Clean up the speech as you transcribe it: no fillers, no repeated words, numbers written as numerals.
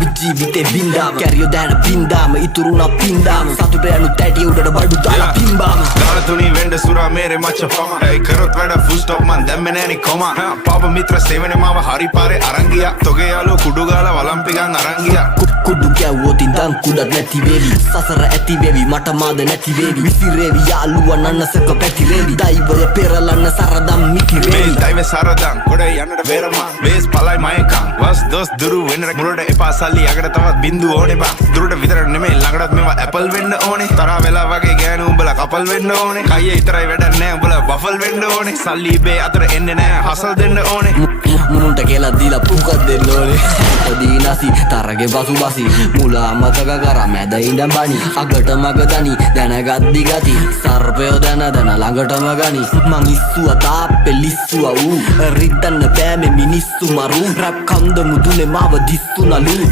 අපි ජීවිතේ බින්දාම කැරියෝ දැන බින්දාම ඉතුරුනා පින්දාම සතුට යනු තැටි උඩට බඩු දාලා පිම්බාම දාතුනි වෙන්න සුරා මේරේ මච්ච පම ඒ කරොත් වැඩ ෆුල් ස්ටොප් මන් දැම්මේ නෑනි කොම පාප මිත්‍ර සේවනේ මාව හරි පාරේ අරන් ගියා තොගේ යාළුවෝ කුඩු ගාලා වලම්පි ගන් අරන් ගියා කුඩු ගැව්වොත් ඉඳන් කුඩක් නැති වේවි සසර ඇති වේවි මට මාද නැති වේවි විසිරේවි යාළුවා නන්නසක පැතිරේවි දෛවය පෙරලන්න සරදම් මිතිරේවි මේ දෛවේ සරදම් ගොඩේ යන්නට වේරමා වේස් පලයි මයකම් වස් දොස් දුරු වෙන්න මුරට එපා සල්ලි යකට තවත් බින්දු ඕනේ බා දුරට විතර නෙමෙයි ළඟටත් මේවා ඇපල් වෙන්න ඕනේ තරහ වෙලා වගේ ගෑනු උඹලා කපල් වෙන්න ඕනේ කයියේ විතරයි වැඩක් නෑ උඹලා බෆල් වෙන්න ඕනේ සල්ලි ඉබේ අතර එන්නේ නෑ හසල් දෙන්න ඕනේ මුනුන්ට කියලා දීලා පුකක් දෙන්න ඕනේ දීනසි තරගේ පසුබසි මුලා මතක කරා මැද ඉඳන් බණි අගට මග දනි දැනගත් දිගති සර්පයෝ දැන ළඟටම ගනි මං ඉස්සුවා තාප්පේ ලිස්සුවා ඌ රිද්දන්න බෑ මේ මිනිස්සු මරු රැප් කන්ද මුදුනේ මාව දිස්සුනලු